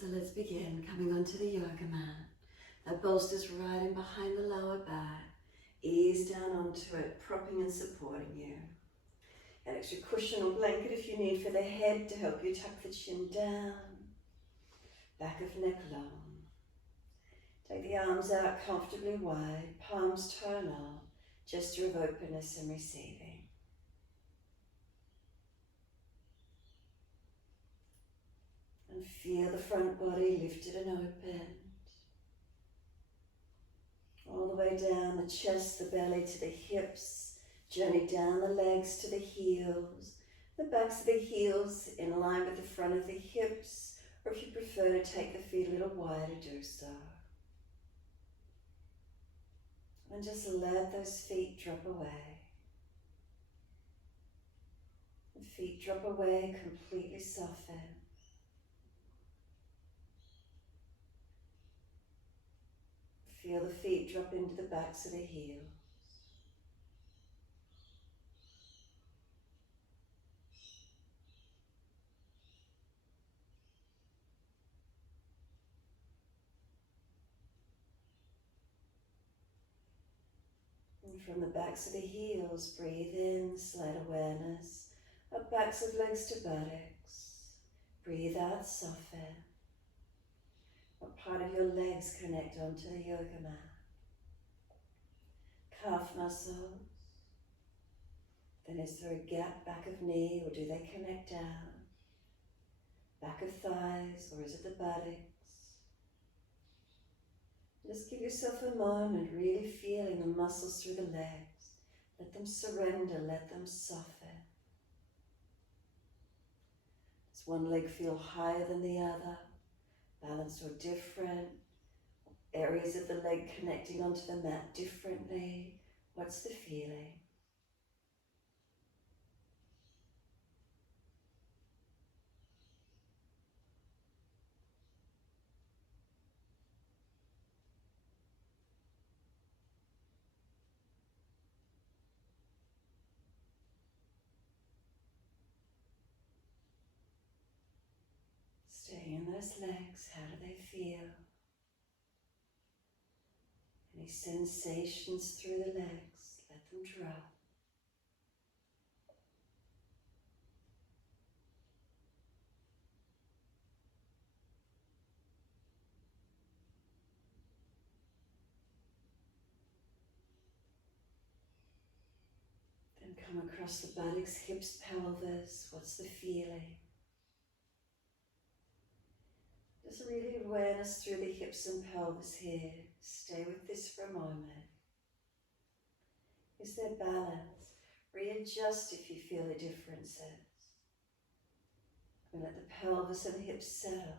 So let's begin, coming onto the yoga mat. That bolster's right in behind the lower back. Ease down onto it, propping and supporting you. An extra cushion or blanket if you need for the head to help you tuck the chin down. Back of neck long. Take the arms out comfortably wide, palms turn up, gesture of openness and receiving. And feel the front body lifted and opened. All the way down the chest, the belly to the hips, journey down the legs to the heels, the backs of the heels in line with the front of the hips, or if you prefer to take the feet a little wider, do so. And just let those feet drop away. The feet drop away, completely soften. Feel the feet drop into the backs of the heels. And from the backs of the heels, breathe in, slight awareness, up backs of legs to buttocks. Breathe out, soften. What part of your legs connect onto the yoga mat? Calf muscles. Then is there a gap back of knee, or do they connect down? Back of thighs, or is it the buttocks? Just give yourself a moment, really feeling the muscles through the legs. Let them surrender, let them soften. Does one leg feel higher than the other? Balanced or different? Areas of the leg connecting onto the mat differently? What's the feeling? Staying in those legs, how do they feel? Any sensations through the legs? Let them drop. Then come across the buttocks, hips, pelvis. What's the feeling? Just really awareness through the hips and pelvis here. Stay with this for a moment. Is there balance? Readjust if you feel the differences. And let the pelvis and hips settle.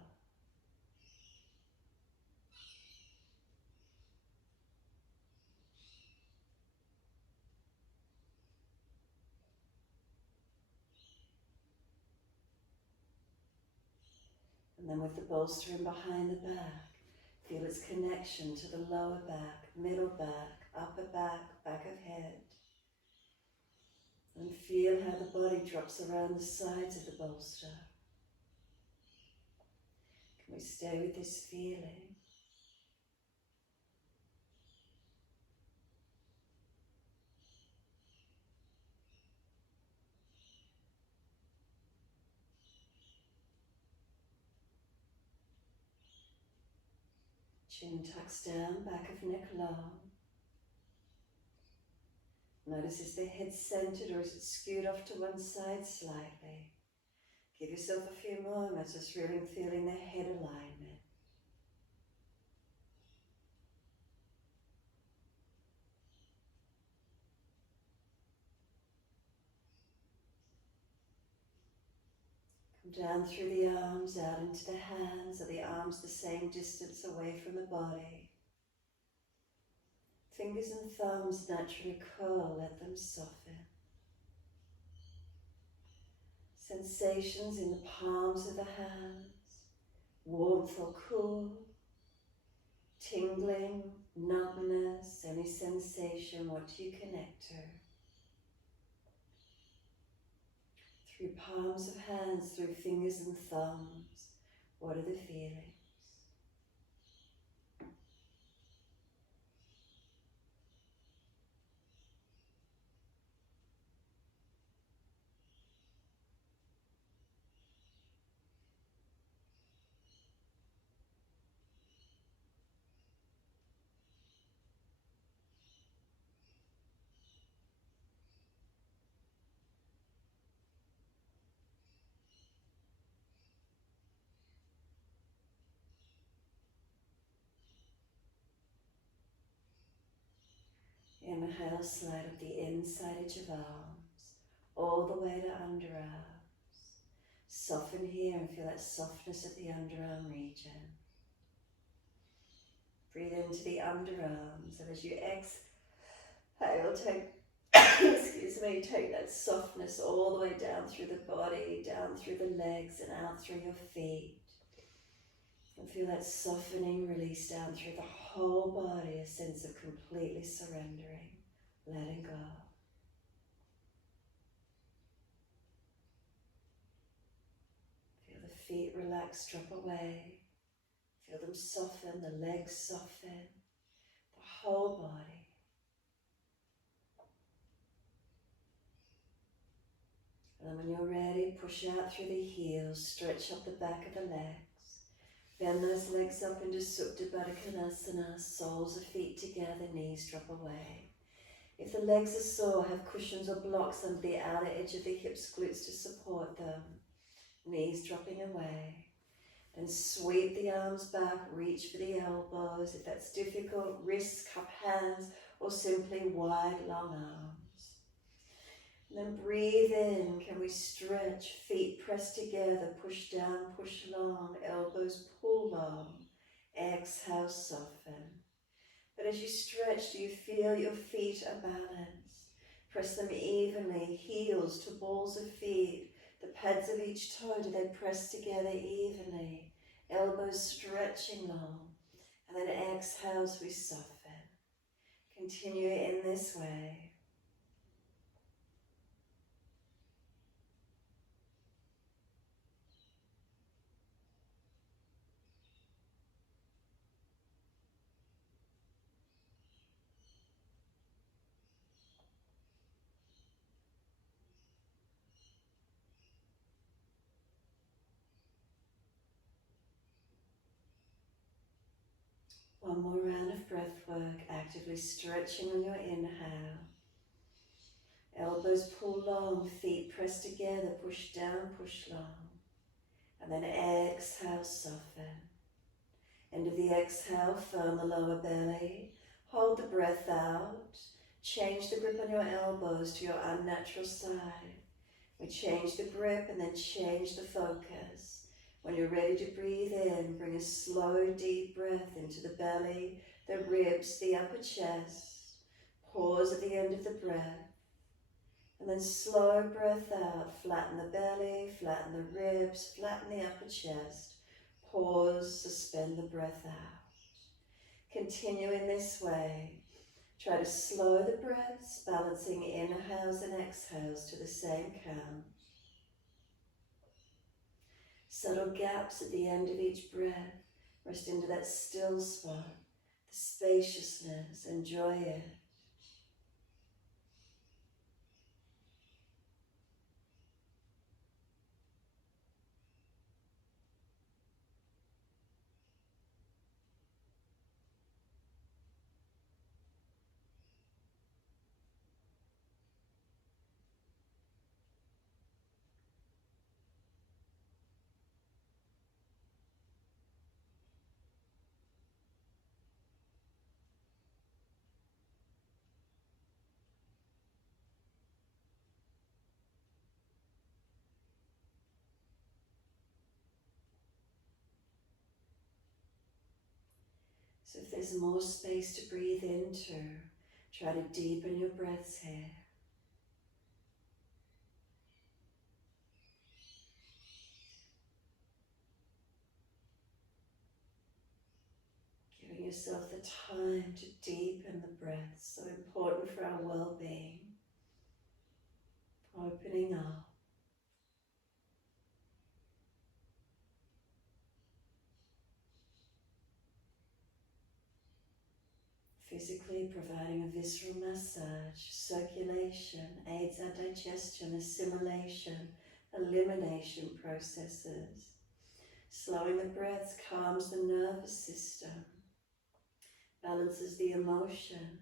And then with the bolster in behind the back, feel its connection to the lower back, middle back, upper back, back of head. And feel how the body drops around the sides of the bolster. Can we stay with this feeling? Chin tucks down, back of neck long. Notice, is the head centered or is it skewed off to one side slightly? Give yourself a few moments just really feeling the head alignment. Come down through the arms, out into the hands. Are the arms the same distance away from the body? Fingers and thumbs naturally curl, let them soften. Sensations in the palms of the hands, warmth or cool, tingling, numbness, any sensation, what do you connect to? Through palms of hands, through fingers and thumbs, What are the feelings? Inhale, slide up the inside edge of arms, all the way to underarms. Soften here and feel that softness at the underarm region. Breathe into the underarms, and as you exhale, take, excuse me, take that softness all the way down through the body, down through the legs and out through your feet. And feel that softening release down through the whole body, a sense of completely surrendering, letting go. Feel the feet relax, drop away. Feel them soften, the legs soften, the whole body. And then when you're ready, push out through the heels, stretch up the back of the legs. Bend those legs up into Supta Baddha Konasana, soles of feet together, knees drop away. If the legs are sore, have cushions or blocks under the outer edge of the hips, glutes to support them. Knees dropping away. Then sweep the arms back, reach for the elbows. If that's difficult, wrists, cup hands, or simply wide, long arms. And then breathe in, can we stretch, feet press together, push down, push long, elbows pull long. Exhale, soften. But as you stretch, do you feel your feet are balanced? Press them evenly, heels to balls of feet. The pads of each toe, do they press together evenly? Elbows stretching long. And then exhale as we soften. Continue in this way. One more round of breath work, actively stretching on your inhale. Elbows pull long, feet press together, push down, push long. And then exhale, soften. End of the exhale, firm the lower belly. Hold the breath out. Change the grip on your elbows to your unnatural side. We change the grip and then change the focus. When you're ready to breathe in, bring a slow, deep breath into the belly, the ribs, the upper chest. Pause at the end of the breath. And then slow breath out. Flatten the belly, flatten the ribs, flatten the upper chest. Pause, suspend the breath out. Continue in this way. Try to slow the breaths, balancing inhales and exhales to the same count. Subtle gaps at the end of each breath. Rest into that still spot, the spaciousness, enjoy it. So if there's more space to breathe into, try to deepen your breaths here. Giving yourself the time to deepen the breath, so important for our well-being. Opening up. Physically providing a visceral massage, circulation, aids our digestion, assimilation, elimination processes. Slowing the breaths calms the nervous system, balances the emotions.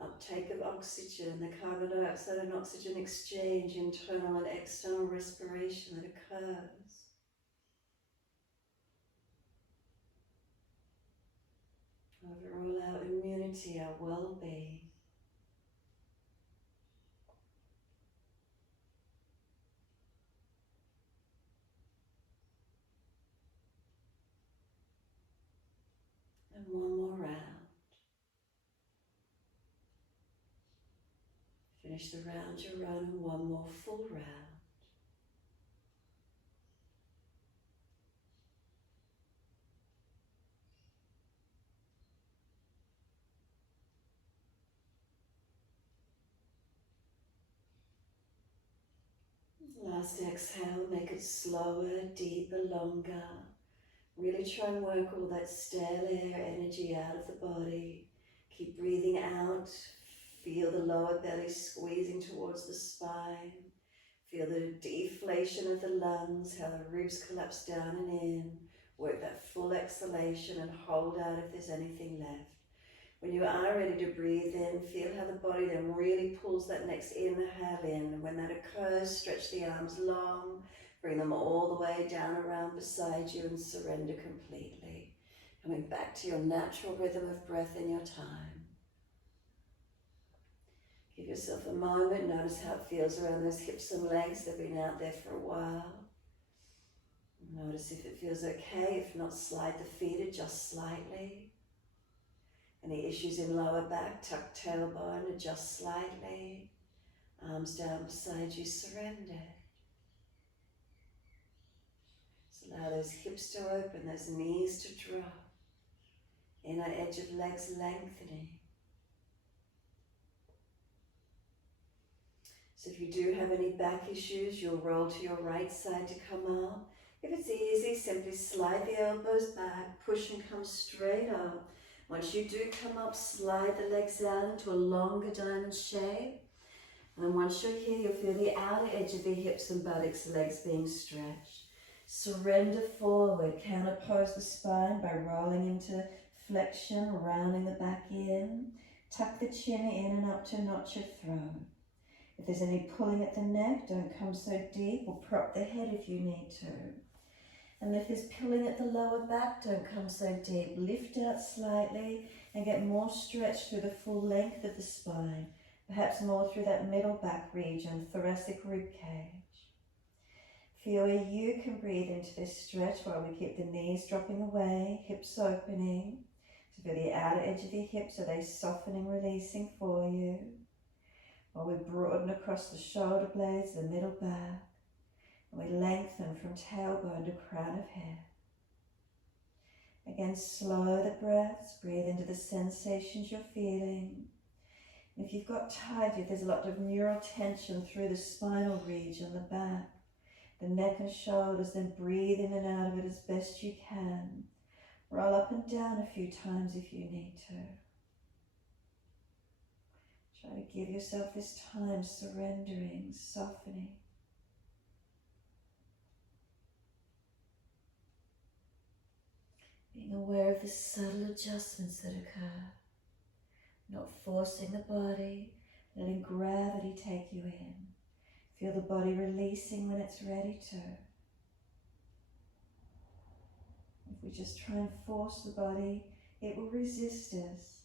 Uptake of oxygen, the carbon dioxide and oxygen exchange, internal and external respiration that occurs. Overall, our immunity, our well-being. And one more round. Finish the round you're on, and one more full round. Last exhale, make it slower, deeper, longer. Really try and work all that stale air energy out of the body. Keep breathing out. Feel the lower belly squeezing towards the spine. Feel the deflation of the lungs, how the ribs collapse down and in. Work that full exhalation and hold out if there's anything left. When you are ready to breathe in, feel how the body then really pulls that next inhale in. And when that occurs, stretch the arms long, bring them all the way down around beside you and surrender completely. Coming back to your natural rhythm of breath in your time. Give yourself a moment, notice how it feels around those hips and legs. They've been out there for a while. Notice if it feels okay, if not, slide the feet adjust slightly. Any issues in lower back, tuck tailbone, adjust slightly. Arms down beside you, surrender. So allow those hips to open, those knees to drop. Inner edge of legs lengthening. So if you do have any back issues, you'll roll to your right side to come up. If it's easy, simply slide the elbows back, push and come straight up. Once you do come up, slide the legs out into a longer diamond shape. And then once you're here, you'll feel the outer edge of the hips and buttocks, legs being stretched. Surrender forward, counterpose the spine by rolling into flexion, rounding the back in. Tuck the chin in and up to notch your throat. If there's any pulling at the neck, don't come so deep, or prop the head if you need to. And if there's pulling at the lower back, don't come so deep. Lift out slightly and get more stretch through the full length of the spine, perhaps more through that middle back region, thoracic rib cage. Feel where you can breathe into this stretch while we keep the knees dropping away, hips opening. So feel the outer edge of your hips, are they softening, releasing for you? While we broaden across the shoulder blades, the middle back. And we lengthen from tailbone to crown of head. Again, slow the breaths, breathe into the sensations you're feeling. And if you've got tired, if there's a lot of neural tension through the spinal region, the back, the neck and shoulders, then breathe in and out of it as best you can. Roll up and down a few times if you need to. Try to give yourself this time, surrendering, softening. Being aware of the subtle adjustments that occur. Not forcing the body, letting gravity take you in. Feel the body releasing when it's ready to. If we just try and force the body, it will resist us.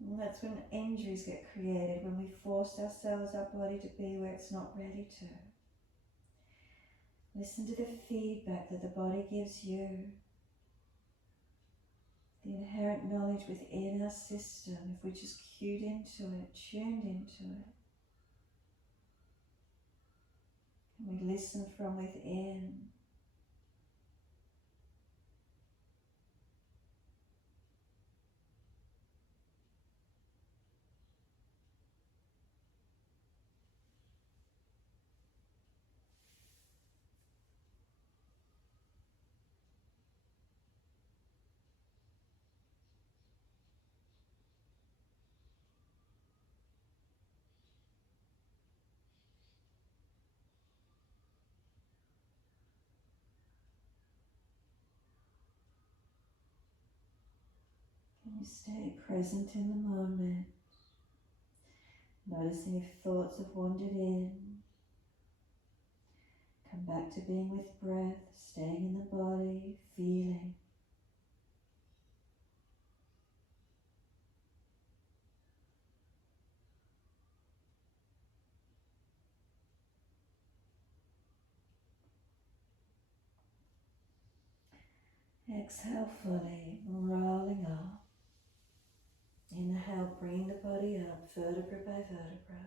And that's when injuries get created, when we force ourselves, our body to be where it's not ready to. Listen to the feedback that the body gives you. The inherent knowledge within our system, if we just cued into it, tuned into it. And we listen from within. Stay present in the moment, noticing if thoughts have wandered in. Come back to being with breath, staying in the body, feeling. Exhale fully, rolling up. Inhale, bring the body up, vertebra by vertebra.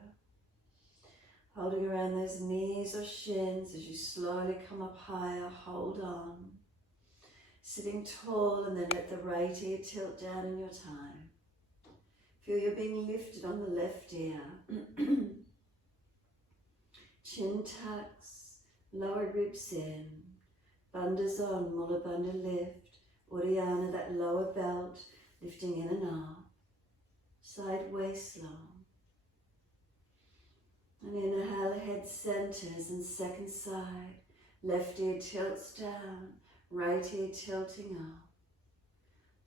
Holding around those knees or shins as you slowly come up higher, hold on. Sitting tall and then let the right ear tilt down in your time. Feel you're being lifted on the left ear. Chin tucks, lower ribs in. Bandhas on, Mula Bandha lift. Uddiyana, that lower belt, lifting in and up. Side waist long. And inhale, head centers and second side. Left ear tilts down, right ear tilting up.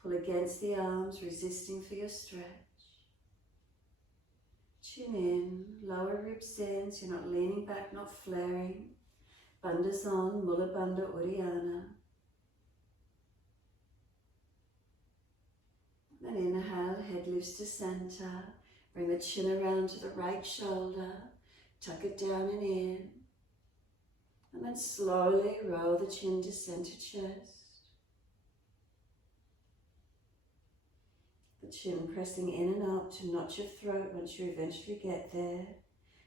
Pull against the arms, resisting for your stretch. Chin in, lower ribs in, so you're not leaning back, not flaring. Bandhas on, Mula Bandha Uddiyana. Then inhale, head lifts to center. Bring the chin around to the right shoulder. Tuck it down and in. And then slowly roll the chin to center chest. The chin pressing in and up to notch your throat once you eventually get there.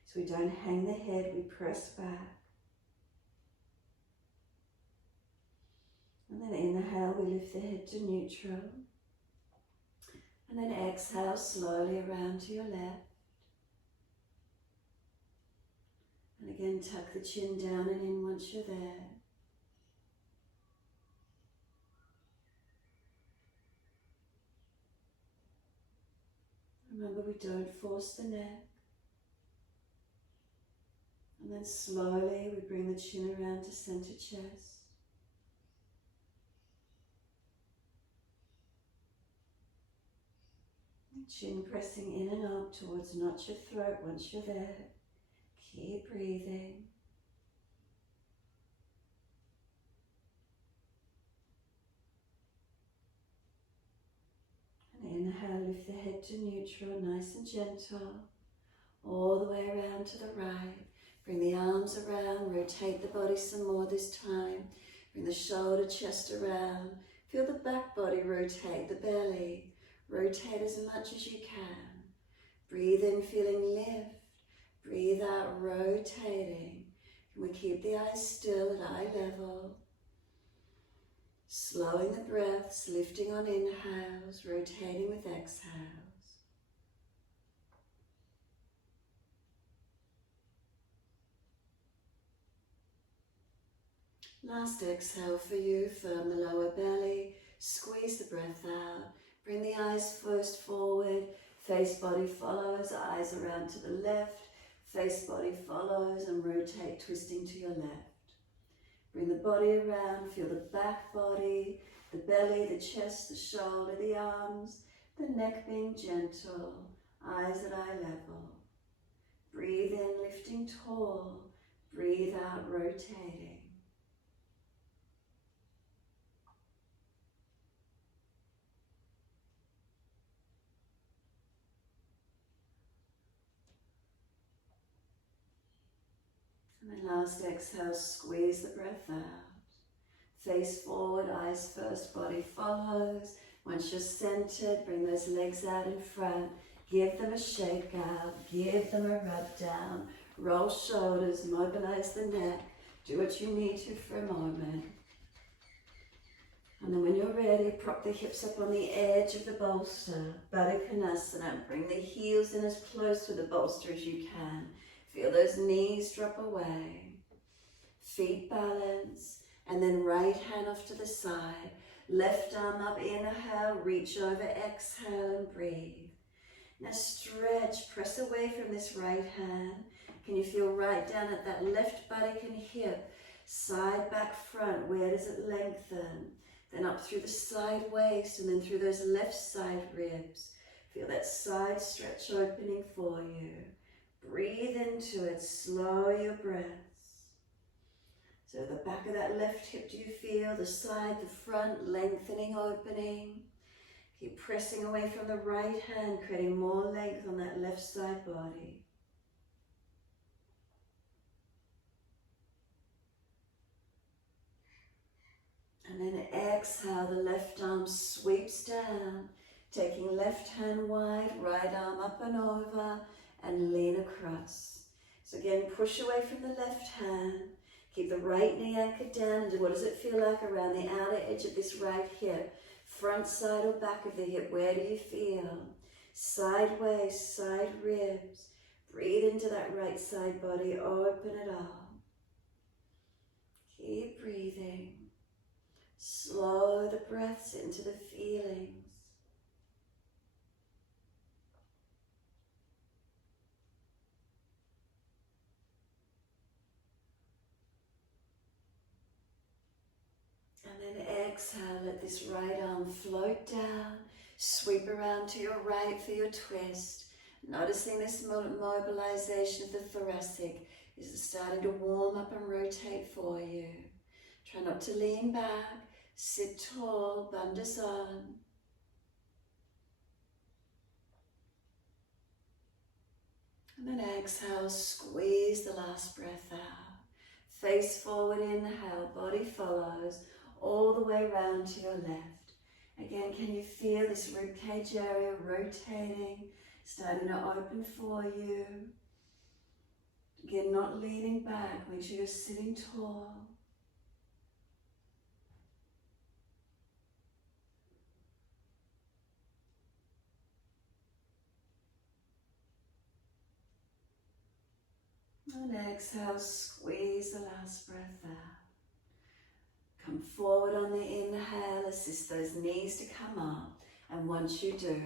So we don't hang the head, we press back. And then inhale, we lift the head to neutral. And then exhale slowly around to your left. And again, tuck the chin down and in once you're there. Remember, we don't force the neck. And then slowly we bring the chin around to center chest. Chin pressing in and up towards notch your throat once you're there. Keep breathing. And inhale, lift the head to neutral, nice and gentle. All the way around to the right. Bring the arms around, rotate the body some more this time. Bring the shoulder, chest around. Feel the back body rotate, the belly. Rotate as much as you can. Breathe in, feeling lift. Breathe out, rotating. Can we keep the eyes still at eye level? Slowing the breaths, lifting on inhales, rotating with exhales. Last exhale for you, firm the lower belly, squeeze the breath out. Bring the eyes first forward, face body follows, eyes around to the left, face body follows and rotate, twisting to your left. Bring the body around, feel the back body, the belly, the chest, the shoulder, the arms, the neck being gentle, eyes at eye level. Breathe in, lifting tall, breathe out, rotating. And then last exhale, squeeze the breath out. Face forward, eyes first, body follows. Once you're centered, bring those legs out in front. Give them a shake out, give them a rub down. Roll shoulders, mobilize the neck. Do what you need to for a moment. And then when you're ready, prop the hips up on the edge of the bolster. Baddha Konasana. Bring the heels in as close to the bolster as you can. Feel those knees drop away. Feet balance. And then right hand off to the side. Left arm up, inhale, reach over, exhale and breathe. Now stretch, press away from this right hand. Can you feel right down at that left buttock and hip? Side, back, front, where does it lengthen? then up through the side waist, and then through those left side ribs. Feel that side stretch opening for you. Breathe into it, slow your breaths. So the back of that left hip, do you feel the side, the front, lengthening, opening? Keep pressing away from the right hand, creating more length on that left side body. And then exhale, the left arm sweeps down, taking left hand wide, right arm up and over, and lean across. So again, push away from the left hand, keep the right knee anchored down, and what does it feel like around the outer edge of this right hip? Front side or back of the hip, where do you feel? Sideways, side ribs. Breathe into that right side body, open it up. Keep breathing. Slow the breaths into the feelings. And then exhale, let this right arm float down, sweep around to your right for your twist. Noticing this mobilization of the thoracic is starting to warm up and rotate for you. Try not to lean back, sit tall, bandhasan. And then exhale, squeeze the last breath out. Face forward, inhale, body follows all the way around to your left. Again, can you feel this ribcage area rotating, starting to open for you? Again, not leaning back, make sure you're sitting tall. And exhale, squeeze the last breath out. Come forward on the inhale, assist those knees to come up. And once you do,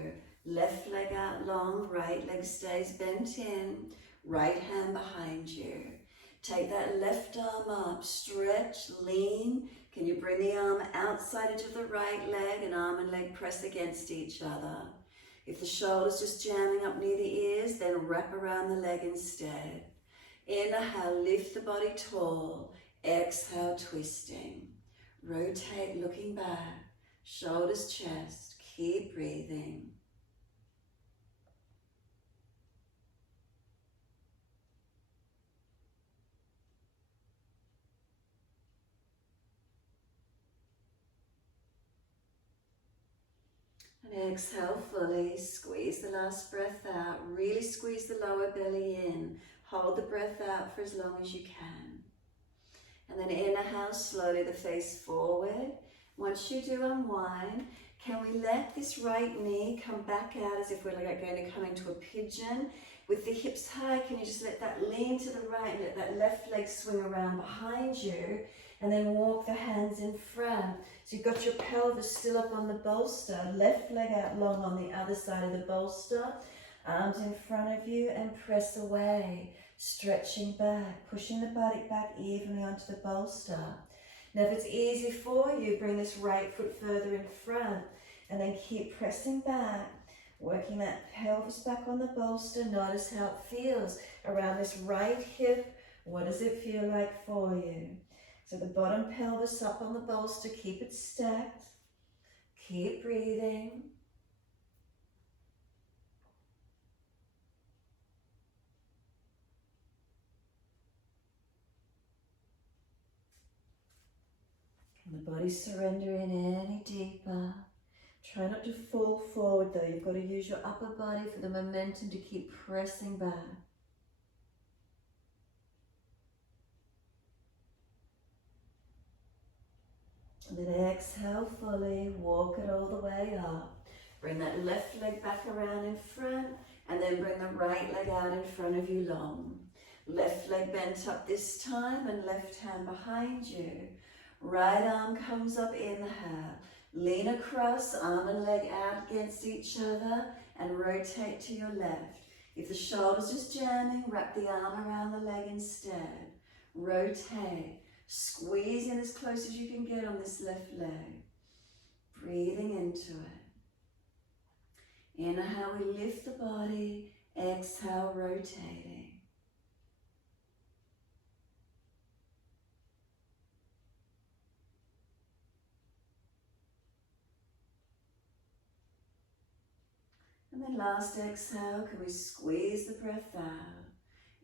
left leg out long, right leg stays bent in, right hand behind you. Take that left arm up, stretch, lean. Can you bring the arm outside into the right leg and arm and leg press against each other? If the shoulder's just jamming up near the ears, then wrap around the leg instead. Inhale, lift the body tall. Exhale, twisting. Rotate, looking back. Shoulders, chest. Keep breathing. And exhale fully. Squeeze the last breath out. Really squeeze the lower belly in. Hold the breath out for as long as you can. And then inhale slowly, the face forward. Once you do unwind, can we let this right knee come back out as if we're like going to come into a pigeon? With the hips high, can you just let that lean to the right and let that left leg swing around behind you? And then walk the hands in front. So you've got your pelvis still up on the bolster, left leg out long on the other side of the bolster. Arms in front of you and press away, stretching back, pushing the body back evenly onto the bolster. Now if it's easy for you, bring this right foot further in front and then keep pressing back, working that pelvis back on the bolster. Notice how it feels around this right hip. What does it feel like for you? So the bottom pelvis up on the bolster, keep it stacked, keep breathing. And the body surrender in any deeper. Try not to fall forward though. You've got to use your upper body for the momentum to keep pressing back. And then exhale fully, walk it all the way up. Bring that left leg back around in front and then bring the right leg out in front of you long. Left leg bent up this time and left hand behind you. Right arm comes up, inhale. Lean across, arm and leg out against each other and rotate to your left. If the shoulder's just jamming, wrap the arm around the leg instead. Rotate. Squeeze in as close as you can get on this left leg. breathing into it. Inhale, we lift the body. Exhale, rotating. And then last exhale, can we squeeze the breath out?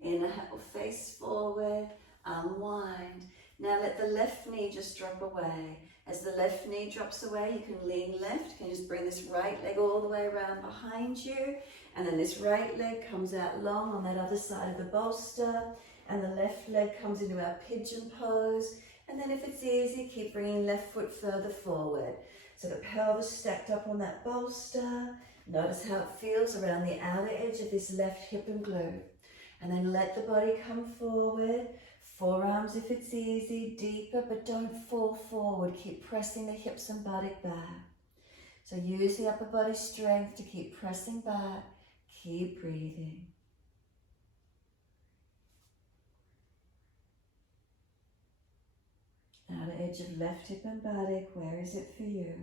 Inhale, face forward, unwind. Now let the left knee just drop away. As the left knee drops away, you can lean left. You can just bring this right leg all the way around behind you. And then this right leg comes out long on that other side of the bolster. And the left leg comes into our pigeon pose. And then if it's easy, keep bringing left foot further forward. So the pelvis stacked up on that bolster. Notice how it feels around the outer edge of this left hip and glute. And then let the body come forward. Forearms if it's easy, deeper, but don't fall forward. Keep pressing the hips and buttock back. So use the upper body strength to keep pressing back. Keep breathing. Outer edge of left hip and buttock, where is it for you?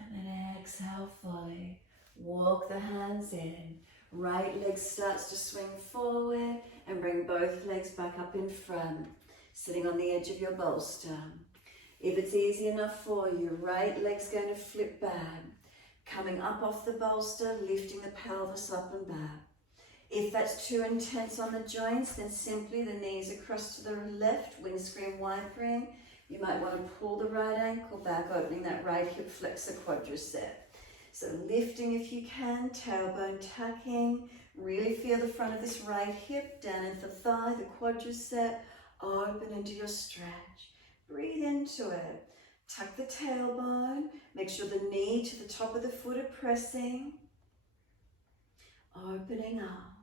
And then exhale fully. Walk the hands in. Right leg starts to swing forward and bring both legs back up in front, sitting on the edge of your bolster. If it's easy enough for you, right leg's going to flip back, coming up off the bolster, lifting the pelvis up and back. If that's too intense on the joints, then simply the knees across to the left, windscreen wipering. You might want to pull the right ankle back, opening that right hip flexor quadricep. So lifting if you can, tailbone tucking. Really feel the front of this right hip, down into the thigh, the quadricep. Open into your stretch. Breathe into it. Tuck the tailbone. Make sure the knee to the top of the foot are pressing. Opening up.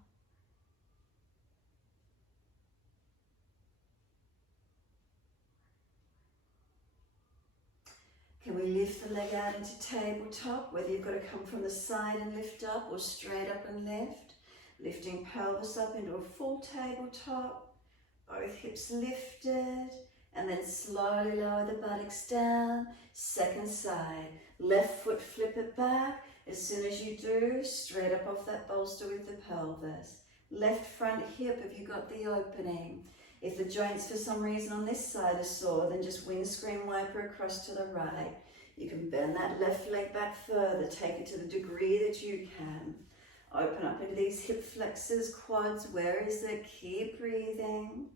Can we lift the leg out into tabletop, whether you've got to come from the side and lift up or straight up and lift. Lifting pelvis up into a full tabletop, both hips lifted, and then slowly lower the buttocks down. Second side, left foot flip it back. As soon as you do, straight up off that bolster with the pelvis. Left front hip, have you got the opening? If the joints for some reason on this side are sore, then just windscreen wiper across to the right. You can bend that left leg back further, take it to the degree that you can. Open up into these hip flexors, quads, where is it? Keep breathing.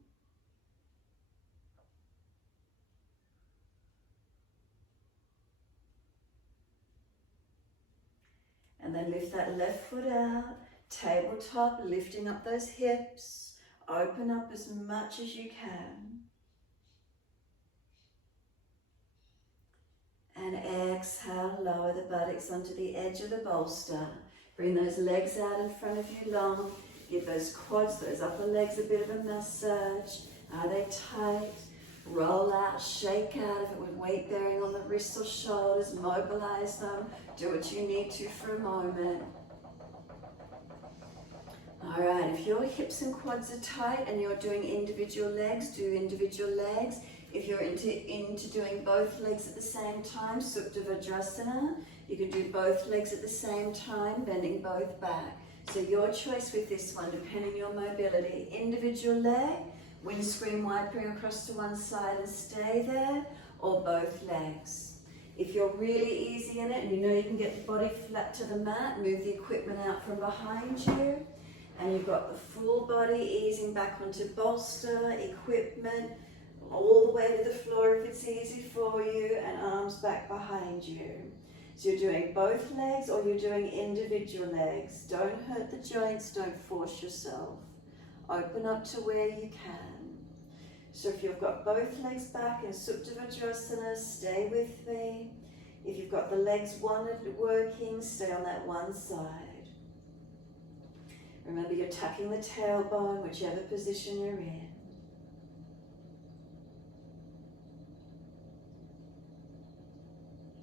And then lift that left foot out, tabletop, lifting up those hips. Open up as much as you can. And exhale, lower the buttocks onto the edge of the bolster. Bring those legs out in front of you long. Give those quads, those upper legs a bit of a massage. Are they tight? Roll out, shake out. If it was weight bearing on the wrists or shoulders, mobilize them. Do what you need to for a moment. All right, if your hips and quads are tight and you're doing individual legs, do individual legs. If you're into doing both legs at the same time, Supta Vajrasana, you can do both legs at the same time, bending both back. So your choice with this one, depending on your mobility. Individual leg, windscreen wipering across to one side and stay there, or both legs. If you're really easy in it and you know you can get the body flat to the mat, move the equipment out from behind you. And you've got the full body easing back onto bolster, equipment, all the way to the floor if it's easy for you, and arms back behind you. So you're doing both legs or you're doing individual legs. Don't hurt the joints, don't force yourself. Open up to where you can. So if you've got both legs back in Supta Vajrasana, stay with me. If you've got the legs working, stay on that one side. Remember, you're tucking the tailbone, whichever position you're in.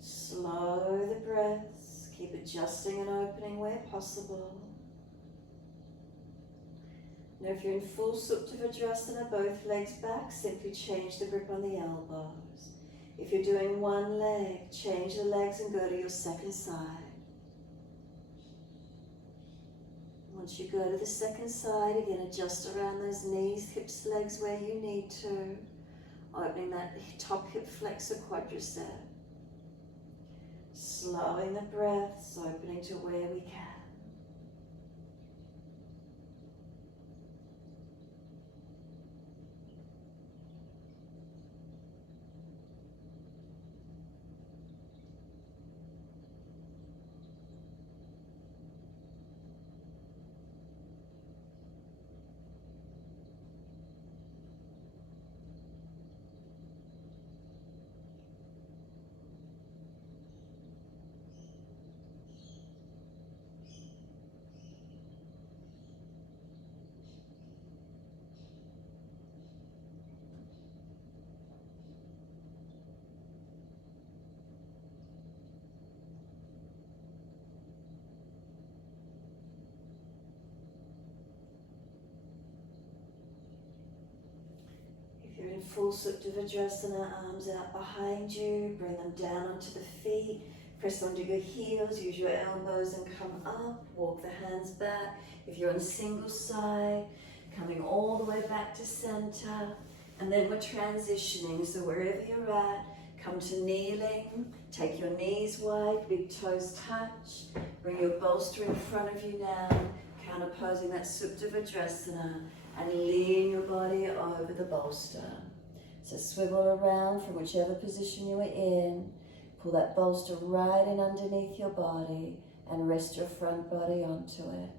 Slow the breaths. Keep adjusting and opening where possible. Now if you're in full Supta Vajrasana, both legs back, simply change the grip on the elbows. If you're doing one leg, change the legs and go to your second side. Once you go to the second side, again adjust around those knees, hips, legs where you need to. Opening that top hip flexor quadricep. Slowing the breaths, opening to where we can. If you're in full Supta Vajrasana, arms out behind you, bring them down onto the feet, press onto your heels, use your elbows and come up, walk the hands back. If you're on single side, coming all the way back to center, and then we're transitioning, so wherever you're at, come to kneeling, take your knees wide, big toes touch, bring your bolster in front of you now, counterposing that Supta Vajrasana, and lean your body over the bolster. So swivel around from whichever position you are in, pull that bolster right in underneath your body and rest your front body onto it.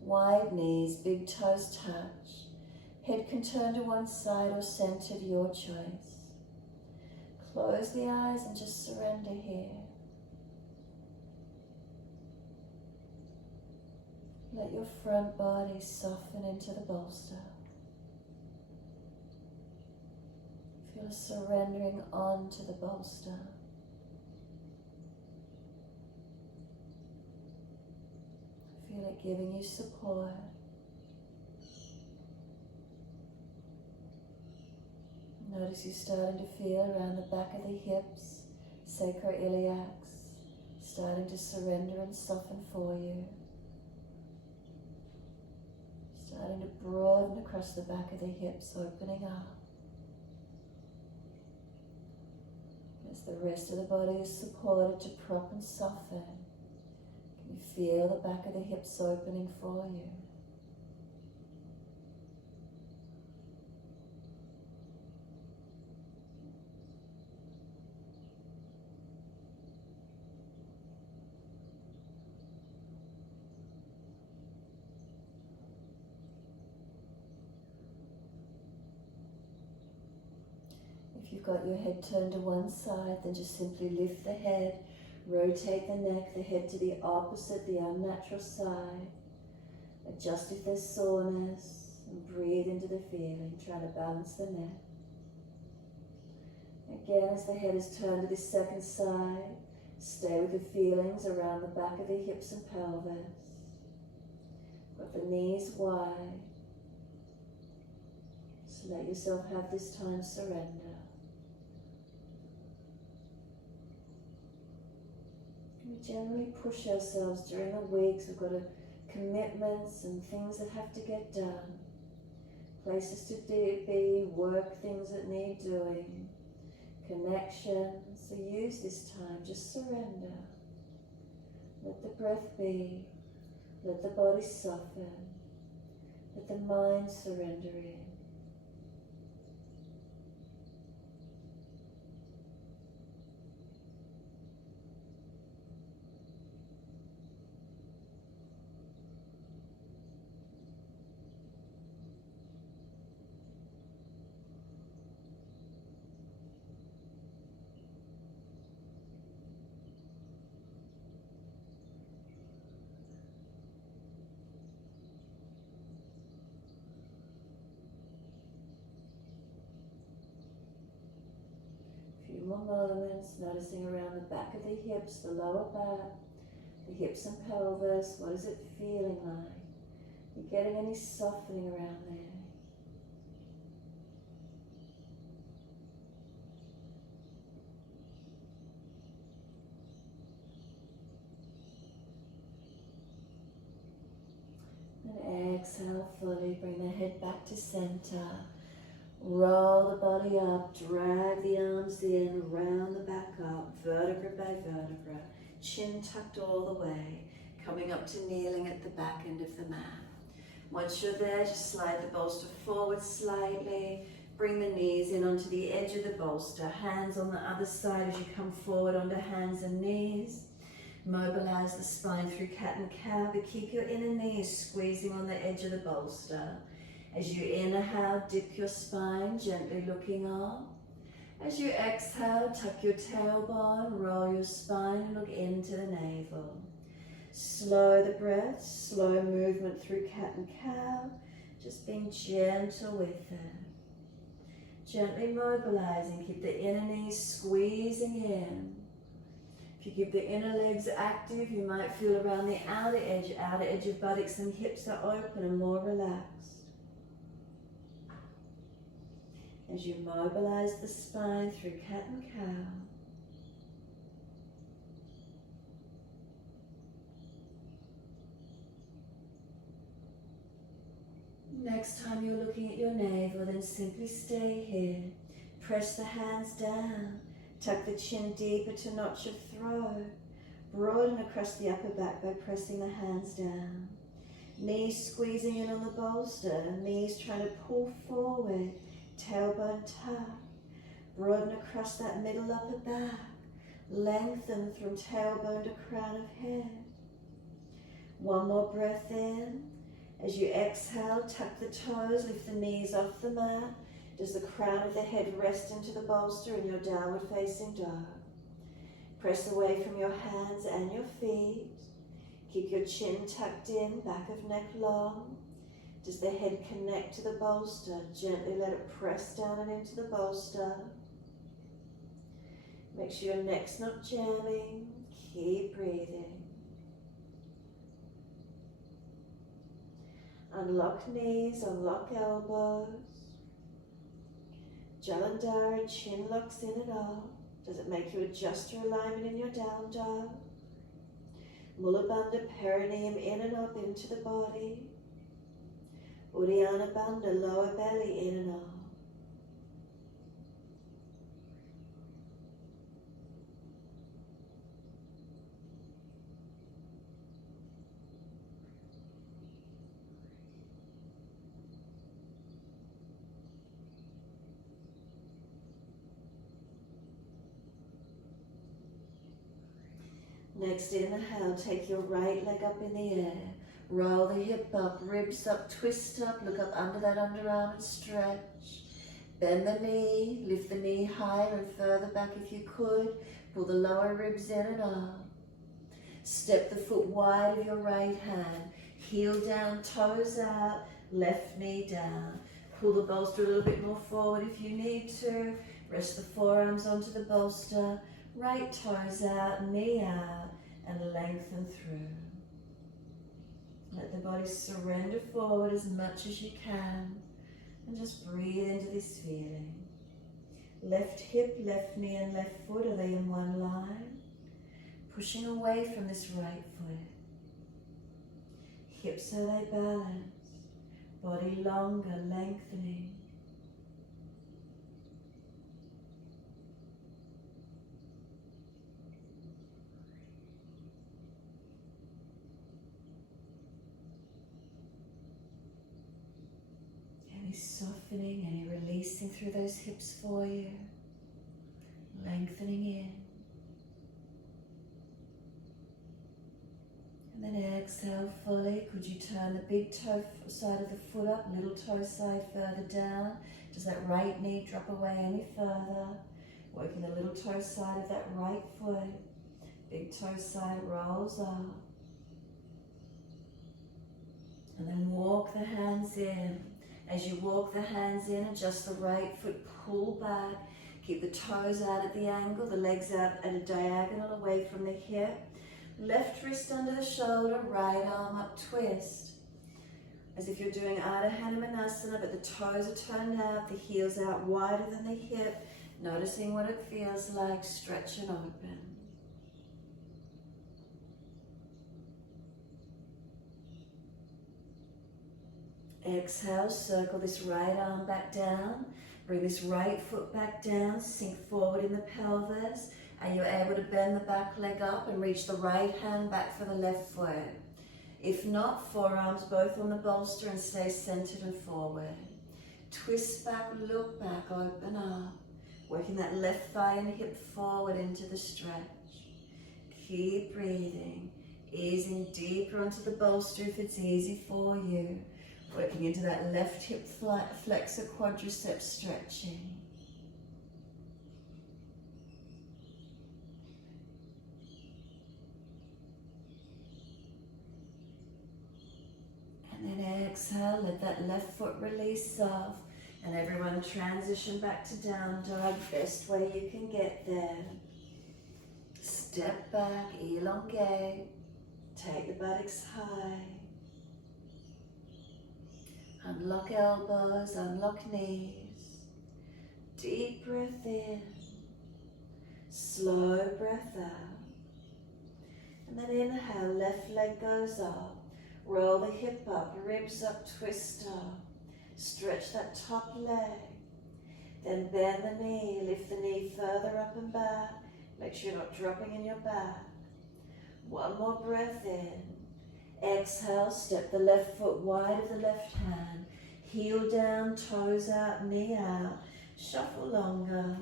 Wide knees, big toes touch. Head can turn to one side or centered, your choice. Close the eyes and just surrender here. Let your front body soften into the bolster. Feel a surrendering onto the bolster. Feel it giving you support. Notice you starting to feel around the back of the hips, sacroiliacs, starting to surrender and soften for you. Starting to broaden across the back of the hips, opening up. As the rest of the body is supported to prop and soften, can you feel the back of the hips opening for you? If you've got your head turned to one side, then just simply lift the head, rotate the neck, the head to the opposite, the unnatural side. Adjust if there's soreness, and breathe into the feeling, try to balance the neck. Again, as the head is turned to the second side, stay with the feelings around the back of the hips and pelvis. Got the knees wide. So let yourself have this time surrender. We generally push ourselves during the weeks. We've got commitments and things that have to get done. Places to be, work, things that need doing, connections. So use this time, just surrender. Let the breath be. Let the body soften. Let the mind surrender in. more moments, noticing around the back of the hips, the lower back, the hips and pelvis. What is it feeling like? You getting any softening around there? And exhale fully, bring the head back to center. Roll the body up, drag the arms in, round the back up, vertebra by vertebra, chin tucked all the way, coming up to kneeling at the back end of the mat. Once you're there, just slide the bolster forward slightly, bring the knees in onto the edge of the bolster, hands on the other side as you come forward onto hands and knees. Mobilize the spine through cat and cow, but keep your inner knees squeezing on the edge of the bolster. As you inhale, dip your spine, gently looking up. As you exhale, tuck your tailbone, roll your spine and look into the navel. Slow the breath, slow movement through cat and cow, just being gentle with it. Gently mobilizing, keep the inner knees squeezing in. If you keep the inner legs active, you might feel around the outer edge of buttocks and hips are open and more relaxed. As you mobilize the spine through cat and cow. Next time you're looking at your navel, then simply stay here. Press the hands down. Tuck the chin deeper to notch your throat. Broaden across the upper back by pressing the hands down. Knees squeezing in on the bolster, knees trying to pull forward. Tailbone tuck, broaden across that middle upper back, lengthen from tailbone to crown of head. One more breath in. As you exhale, tuck the toes, lift the knees off the mat. Does the crown of the head rest into the bolster in your downward facing dog? Press away from your hands and your feet. Keep your chin tucked in, back of neck long. Does the head connect to the bolster? Gently let it press down and into the bolster. Make sure your neck's not jamming. Keep breathing. Unlock knees, unlock elbows. Jalandhara, chin locks in and up. Does it make you adjust your alignment in your down dog? Mula Bandha, perineum in and up into the body. Uddiyana Bandha, lower belly in and up. Next inhale, take your right leg up in the air. Roll the hip up, ribs up, twist up, look up under that underarm and stretch. Bend the knee, lift the knee higher and further back if you could. Pull the lower ribs in and up. Step the foot wide of your right hand. Heel down, toes out, left knee down. Pull the bolster a little bit more forward if you need to. Rest the forearms onto the bolster. Right toes out, knee out, and lengthen through. Let the body surrender forward as much as you can, and just breathe into this feeling. Left hip, left knee, and left foot, are they in one line? Pushing away from this right foot. Hips, are they balanced? Body longer, lengthening. Softening, any releasing through those hips for you, lengthening in, and then exhale fully. Could you turn the big toe side of the foot up, little toe side further down? Does that right knee drop away any further? Working the little toe side of that right foot, big toe side rolls up, and then walk the hands in. As you walk the hands in, adjust the right foot, pull back. Keep the toes out at the angle, the legs out at a diagonal away from the hip. Left wrist under the shoulder, right arm up, twist. As if you're doing Ardha Hanumanasana, but the toes are turned out, the heels out wider than the hip, noticing what it feels like, stretch and open. Exhale, circle this right arm back down. Bring this right foot back down, sink forward in the pelvis. Are you able to bend the back leg up and reach the right hand back for the left foot? If not, forearms both on the bolster and stay centered and forward. Twist back, look back, open up. Working that left thigh and hip forward into the stretch. Keep breathing, easing deeper onto the bolster if it's easy for you. Working into that left hip flexor quadricep stretching. And then exhale, let that left foot release off. And everyone transition back to down dog, best way you can get there. Step back, elongate, take the buttocks high. Unlock elbows, unlock knees. Deep breath in, slow breath out. And then inhale, left leg goes up. Roll the hip up, ribs up, twist up. Stretch that top leg. Then bend the knee, lift the knee further up and back. Make sure you're not dropping in your back. One more breath in. Exhale, step the left foot wide of the left hand. Heel down, toes out, knee out. Shuffle longer.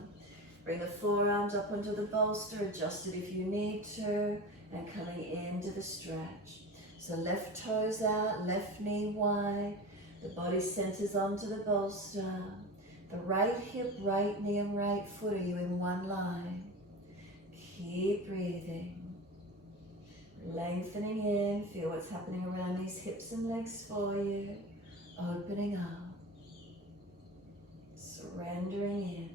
Bring the forearms up onto the bolster, adjust it if you need to, and coming into the stretch. So left toes out, left knee wide. The body centers onto the bolster. The right hip, right knee, and right foot, are you in one line? Keep breathing. Lengthening in, feel what's happening around these hips and legs for you. Opening up. Surrendering in.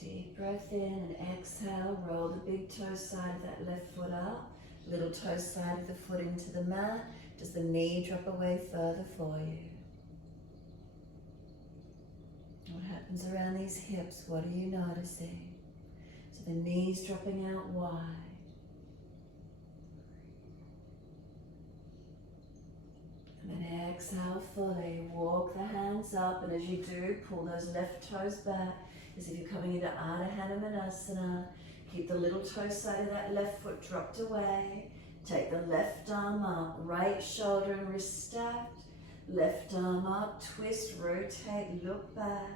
Deep breath in and exhale, roll the big toe side of that left foot up, little toe side of the foot into the mat. Does the knee drop away further for you? What happens around these hips? What are you noticing? So the knees dropping out wide. And then exhale fully, walk the hands up, and as you do, pull those left toes back. As if you're coming into Ardha Hanumanasana. Keep the little toe side of that left foot dropped away. Take the left arm up, right shoulder and wrist stacked. Left arm up, twist, rotate, look back.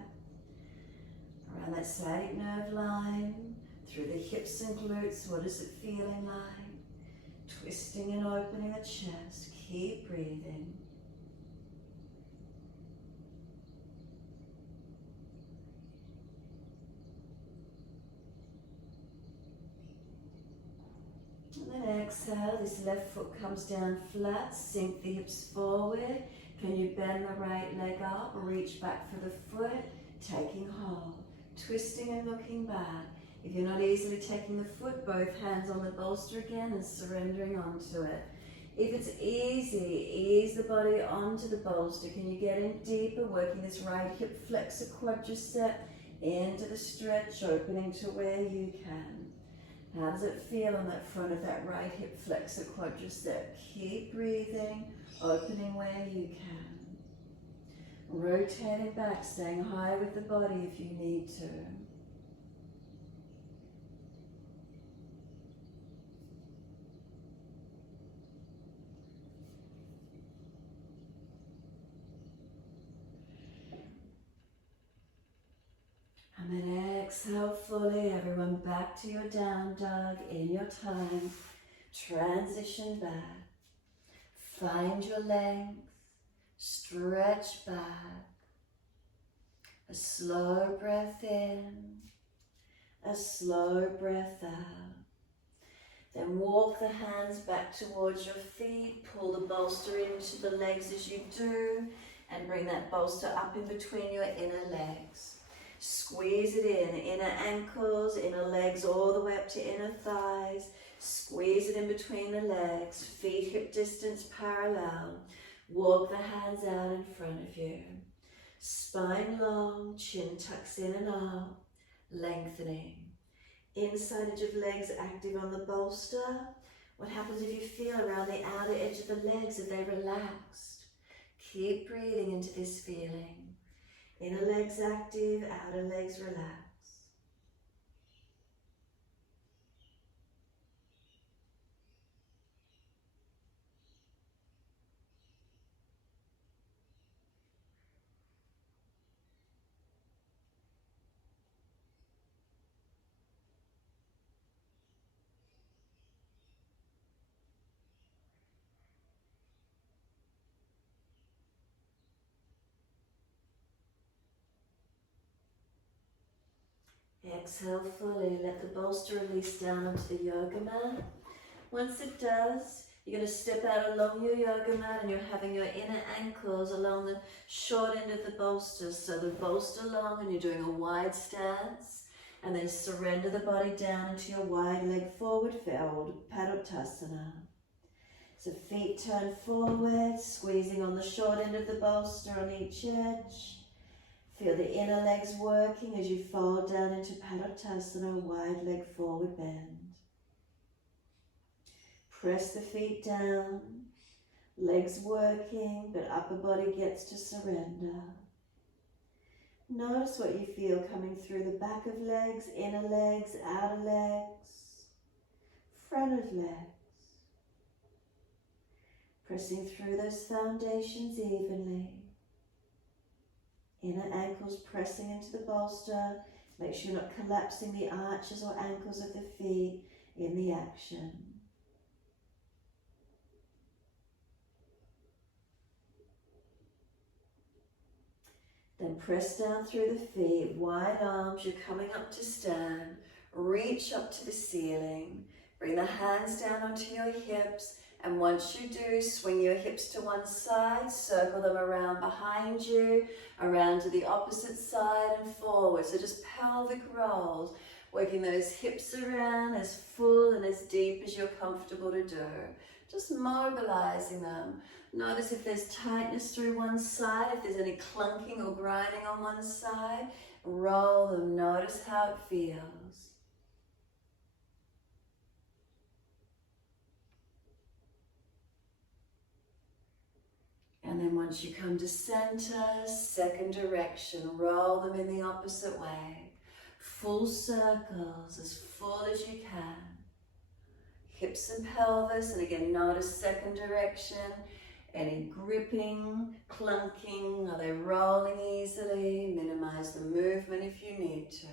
Around that sciatic nerve line, through the hips and glutes, what is it feeling like? Twisting and opening the chest, keep breathing. And then exhale, this left foot comes down flat, sink the hips forward. Can you bend the right leg up, reach back for the foot, taking hold, twisting and looking back. If you're not easily taking the foot, both hands on the bolster again and surrendering onto it. If it's easy, ease the body onto the bolster. Can you get in deeper, working this right hip flexor quadricep into the stretch, opening to where you can. How does it feel on that front of that right hip flexor quadricep? Keep breathing, opening where you can. Rotating back, staying high with the body if you need to. And then exhale fully, everyone back to your down dog in your time. Transition back. Find your length. Stretch back. A slow breath in. A slow breath out. Then walk the hands back towards your feet. Pull the bolster into the legs as you do. And bring that bolster up in between your inner legs. Squeeze it in. Inner ankles, inner legs, all the way up to inner thighs. Squeeze it in between the legs. Feet hip distance parallel. Walk the hands out in front of you. Spine long, chin tucks in and up. Lengthening. Inside edge of legs active on the bolster. What happens if you feel around the outer edge of the legs? Are they relaxed? Keep breathing into this feeling. Inner legs active, outer legs relaxed. Exhale fully, let the bolster release down onto the yoga mat. Once it does, you're going to step out along your yoga mat and you're having your inner ankles along the short end of the bolster. So the bolster long and you're doing a wide stance. And then surrender the body down into your wide leg forward fold, Padottasana. So feet turn forward, squeezing on the short end of the bolster on each edge. Feel the inner legs working as you fold down into Padottasana, wide leg forward bend. Press the feet down, legs working, but upper body gets to surrender. Notice what you feel coming through the back of legs, inner legs, outer legs, front of legs. Pressing through those foundations evenly. Inner ankles pressing into the bolster. Make sure you're not collapsing the arches or ankles of the feet in the action. Then press down through the feet, wide arms, you're coming up to stand. Reach up to the ceiling. Bring the hands down onto your hips. And once you do, swing your hips to one side, circle them around behind you, around to the opposite side and forward. So just pelvic rolls, working those hips around as full and as deep as you're comfortable to do. Just mobilizing them. Notice if there's tightness through one side, if there's any clunking or grinding on one side, roll them. Notice how it feels. And then once you come to center, second direction, roll them in the opposite way. Full circles, as full as you can. Hips and pelvis, and again, notice second direction. Any gripping, clunking, are they rolling easily? Minimize the movement if you need to.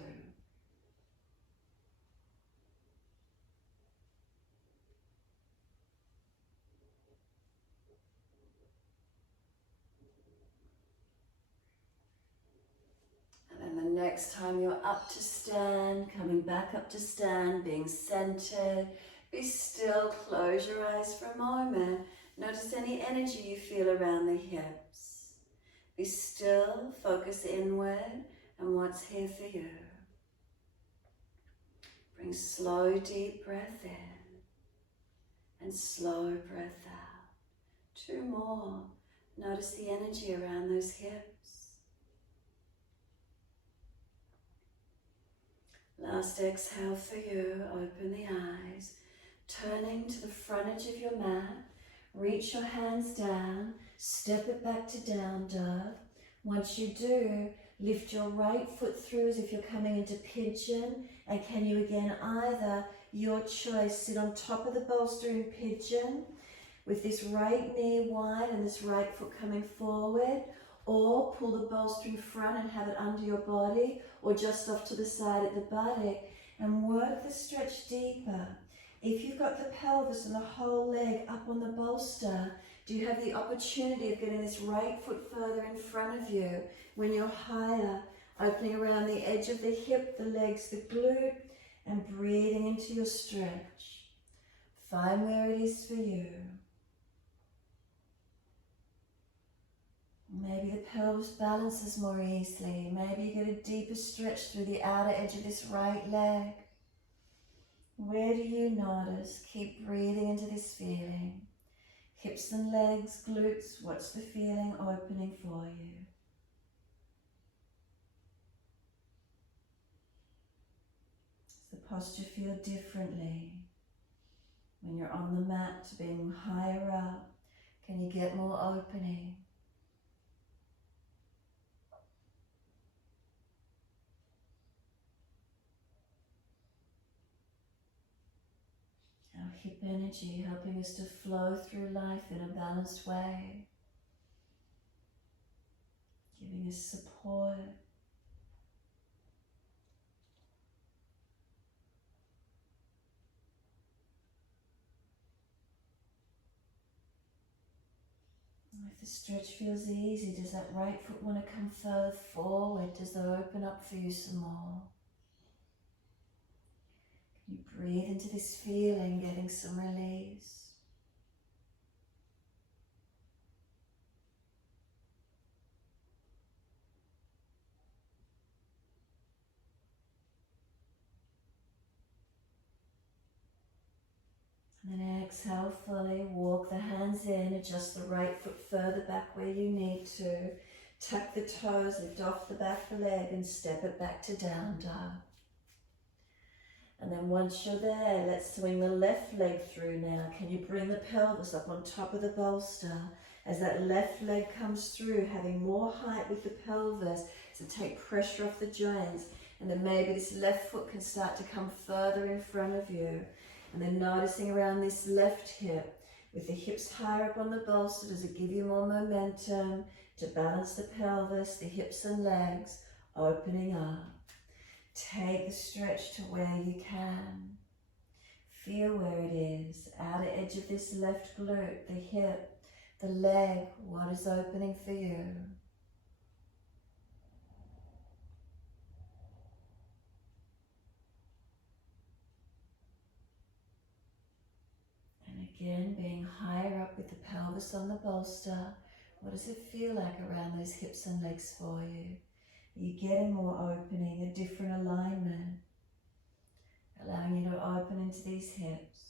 Next time you're up to stand, coming back up to stand, being centered, be still, close your eyes for a moment. Notice any energy you feel around the hips. Be still, focus inward and what's here for you. Bring slow, deep breath in and slow breath out. 2 more. Notice the energy around those hips. Last exhale for you, open the eyes, turning to the front edge of your mat, reach your hands down, step it back to down dog. Once you do, lift your right foot through as if you're coming into pigeon, and can you again either, your choice, sit on top of the bolster in pigeon, with this right knee wide and this right foot coming forward, or pull the bolster in front and have it under your body, or just off to the side at the buttock, and work the stretch deeper. If you've got the pelvis and the whole leg up on the bolster, do you have the opportunity of getting this right foot further in front of you when you're higher, opening around the edge of the hip, the legs, the glute, and breathing into your stretch. Find where it is for you. Maybe the pelvis balances more easily. Maybe you get a deeper stretch through the outer edge of this right leg. Where do you notice? Keep breathing into this feeling. Hips and legs, glutes, what's the feeling opening for you? Does the posture feel differently when you're on the mat to being higher up? Can you get more opening? Our hip energy helping us to flow through life in a balanced way, giving us support. If the stretch feels easy, does that right foot want to come further forward? Does that open up for you some more? Can you breathe into this feeling, getting some release? And then exhale fully, walk the hands in, adjust the right foot further back where you need to. Tuck the toes, lift off the back of the leg and step it back to down dog. And then once you're there, let's swing the left leg through now. Can you bring the pelvis up on top of the bolster as that left leg comes through, having more height with the pelvis, so take pressure off the joints. And then maybe this left foot can start to come further in front of you. And then noticing around this left hip, with the hips higher up on the bolster, does it give you more momentum to balance the pelvis, the hips and legs, opening up. Take the stretch to where you can. Feel where it is, outer edge of this left glute, the hip, the leg, what is opening for you. And again, being higher up with the pelvis on the bolster, what does it feel like around those hips and legs for you? Are you getting more opening, a different alignment, allowing you to open into these hips?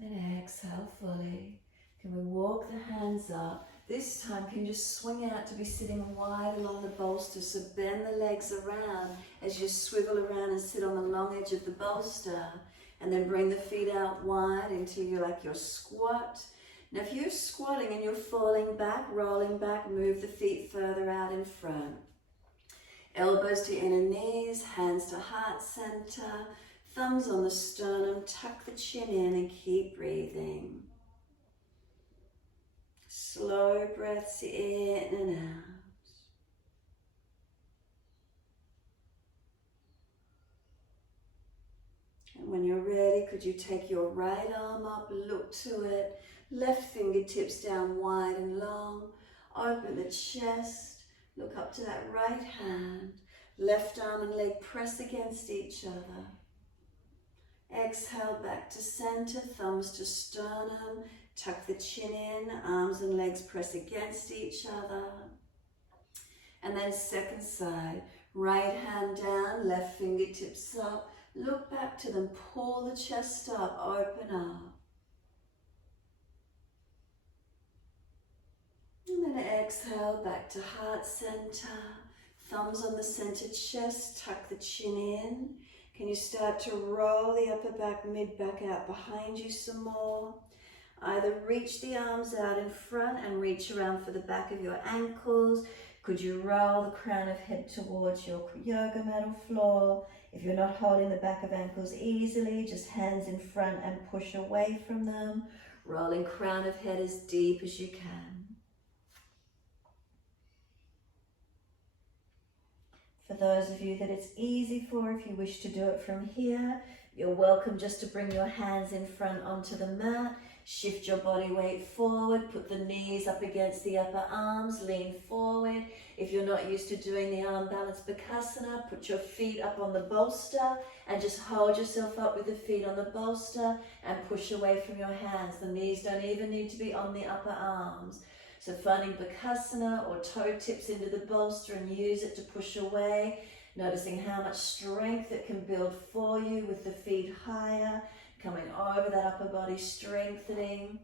And then exhale fully. Can we walk the hands up? This time, can you just swing out to be sitting wide along the bolster? So bend the legs around as you swivel around and sit on the long edge of the bolster. And then bring the feet out wide into your squat. Now if you're squatting and you're falling back, rolling back, move the feet further out in front. Elbows to inner knees, hands to heart center. Thumbs on the sternum, tuck the chin in and keep breathing. Slow breaths in and out. And when you're ready, could you take your right arm up, look to it, left fingertips down wide and long, open the chest, look up to that right hand, left arm and leg press against each other. Exhale back to center, thumbs to sternum, tuck the chin in, arms and legs press against each other. And then second side, right hand down, left fingertips up, look back to them, pull the chest up, open up. And then exhale back to heart center, thumbs on the center chest, tuck the chin in. Can you start to roll the upper back, mid back out behind you some more? Either reach the arms out in front and reach around for the back of your ankles. Could you roll the crown of head towards your yoga mat or floor? If you're not holding the back of ankles easily, just hands in front and push away from them. Rolling crown of head as deep as you can. For those of you that it's easy for, if you wish to do it from here, you're welcome just to bring your hands in front onto the mat. Shift your body weight forward, put the knees up against the upper arms, lean forward. If you're not used to doing the arm balance Bakasana, put your feet up on the bolster and just hold yourself up with the feet on the bolster and push away from your hands. The knees don't even need to be on the upper arms. So finding Bakasana or toe tips into the bolster and use it to push away. Noticing how much strength it can build for you with the feet higher. Coming over that upper body, strengthening.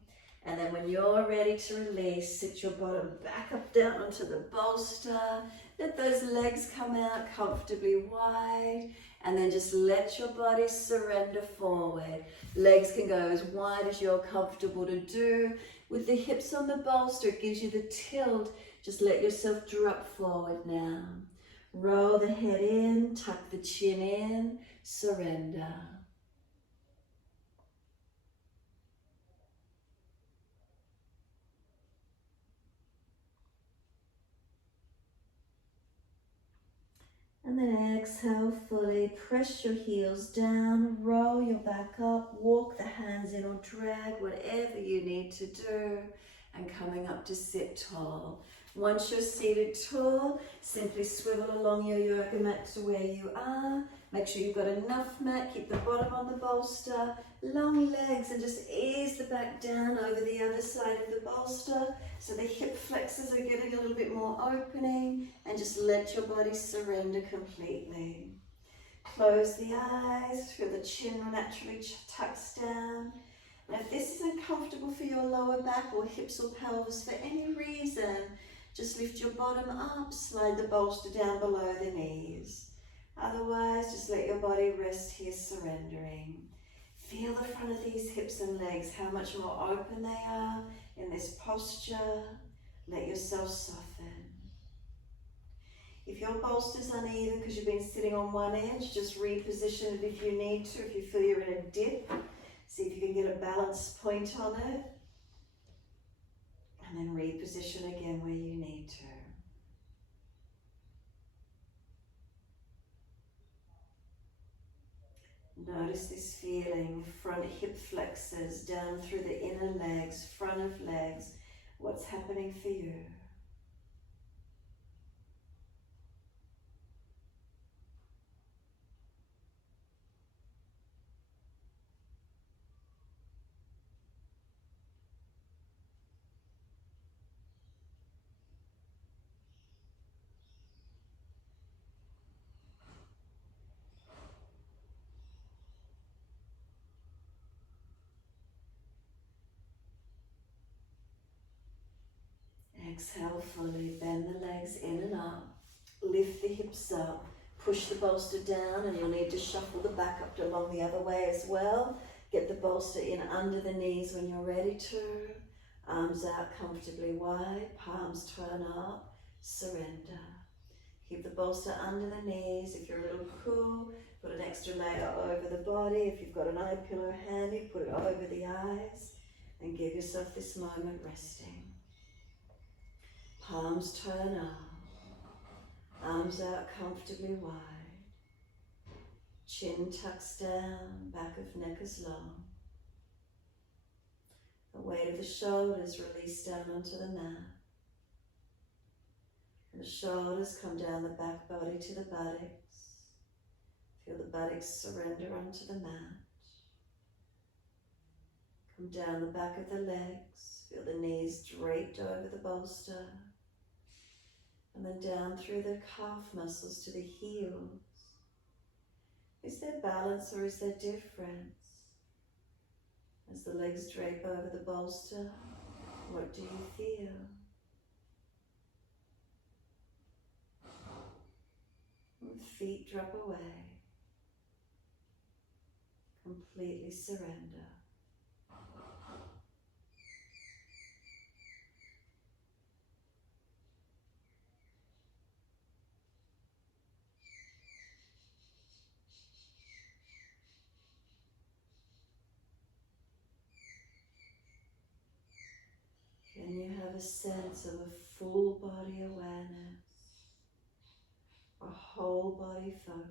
And then when you're ready to release, sit your bottom back up down onto the bolster. Let those legs come out comfortably wide. And then just let your body surrender forward. Legs can go as wide as you're comfortable to do. With the hips on the bolster, it gives you the tilt. Just let yourself drop forward now. Roll the head in, tuck the chin in, surrender. And then exhale fully, press your heels down, roll your back up, walk the hands in or drag, whatever you need to do, and coming up to sit tall. Once you're seated tall, simply swivel along your yoga mat to where you are. Make sure you've got enough mat, keep the bottom on the bolster, long legs, and just ease the back down over the other side of the bolster so the hip flexors are getting a little bit more opening, and just let your body surrender completely. Close the eyes, feel the chin naturally tucks down. And if this isn't comfortable for your lower back or hips or pelvis for any reason, just lift your bottom up, slide the bolster down below the knees. Otherwise, just let your body rest here, surrendering. Feel the front of these hips and legs, how much more open they are in this posture. Let yourself soften. If your bolster's uneven because you've been sitting on one edge, just reposition it if you need to. If you feel you're in a dip, see if you can get a balance point on it. And then reposition again where you need to. Notice this feeling, front hip flexors down through the inner legs, front of legs. What's happening for you? Exhale fully, bend the legs in and up, lift the hips up, push the bolster down, and you'll need to shuffle the back up along the other way as well. Get the bolster in under the knees when you're ready to. Arms out comfortably wide, palms turn up, surrender. Keep the bolster under the knees. If you're a little cool, put an extra layer over the body. If you've got an eye pillow handy, put it over the eyes, and give yourself this moment resting. Palms turn up, arms out comfortably wide, chin tucks down, back of neck is long. The weight of the shoulders release down onto the mat. And the shoulders come down the back body to the buttocks. Feel the buttocks surrender onto the mat. Come down the back of the legs, feel the knees draped over the bolster. And then down through the calf muscles to the heels. Is there balance or is there difference? As the legs drape over the bolster, what do you feel? And feet drop away. Completely surrender. Can you have a sense of a full body awareness, a whole body focus?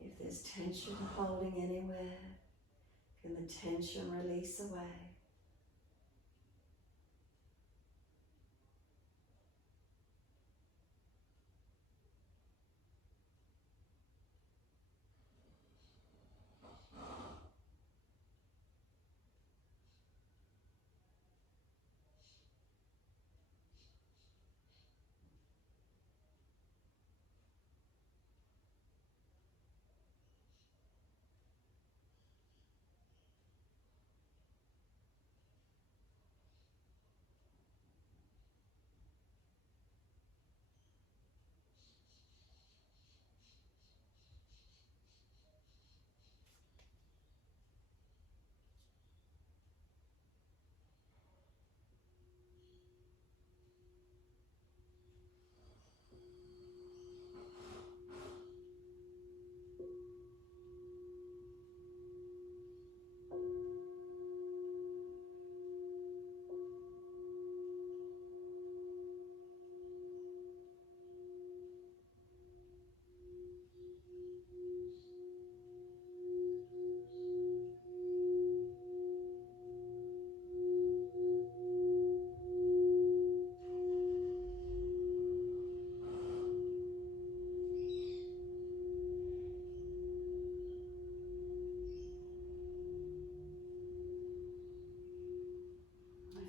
If there's tension holding anywhere, can the tension release away?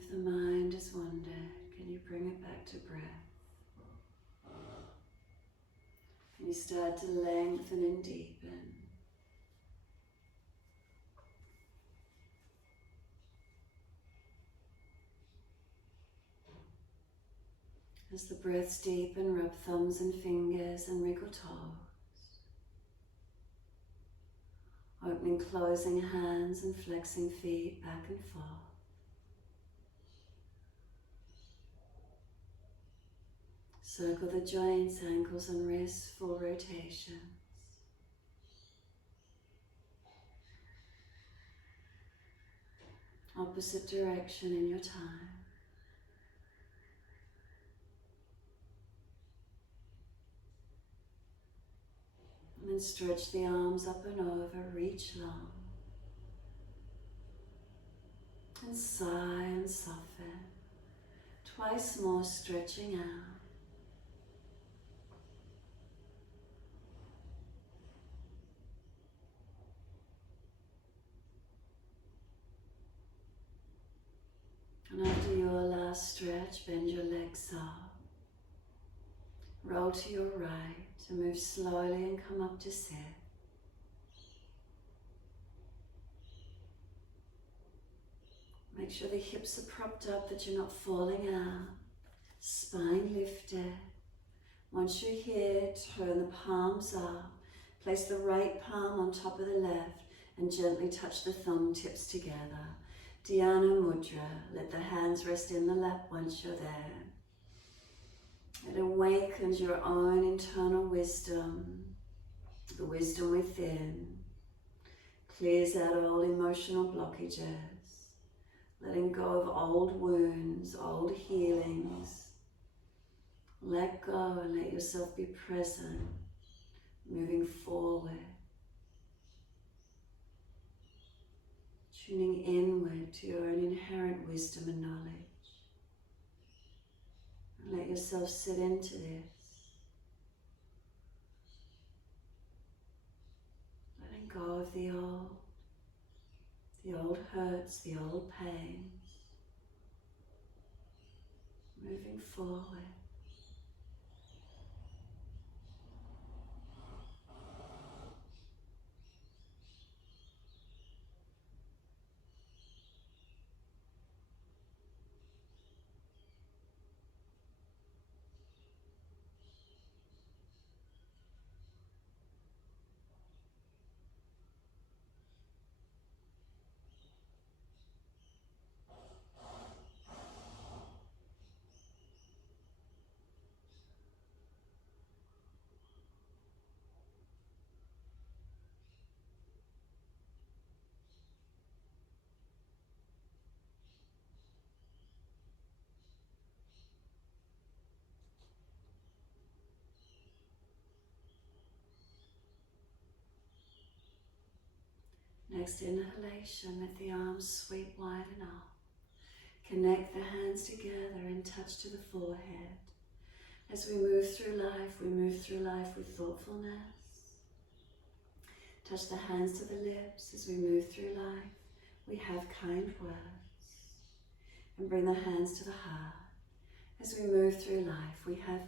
If the mind has wandered, can you bring it back to breath? Can you start to lengthen and deepen? As the breaths deepen, rub thumbs and fingers and wriggle toes. Opening, closing hands and flexing feet back and forth. Circle the joints, ankles and wrists, full rotations. Opposite direction in your time. And then stretch the arms up and over, reach long. And sigh and soften. Twice more, stretching out. And after your last stretch, bend your legs up. Roll to your right and move slowly and come up to sit. Make sure the hips are propped up, that you're not falling out. Spine lifted. Once you're here, turn the palms up. Place the right palm on top of the left and gently touch the thumb tips together. Dhyana Mudra. Let the hands rest in the lap once you're there. It awakens your own internal wisdom, the wisdom within. Clears out all emotional blockages. Letting go of old wounds, old healings. Let go and let yourself be present, moving forward. Tuning inward to your own inherent wisdom and knowledge. And let yourself sit into this. Letting go of the old hurts, the old pains. Moving forward. Next inhalation, let the arms sweep wide and up. Connect the hands together and touch to the forehead. As we move through life with thoughtfulness. Touch the hands to the lips as we move through life. We have kind words. And bring the hands to the heart. As we move through life, we have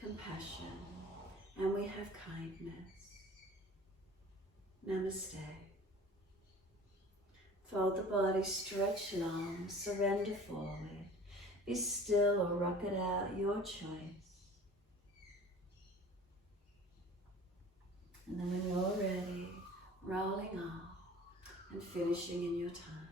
compassion and we have kindness. Namaste. Fold the body, stretch long, surrender forward. Be still or rock it out, your choice. And then when you're ready, rolling off and finishing in your time.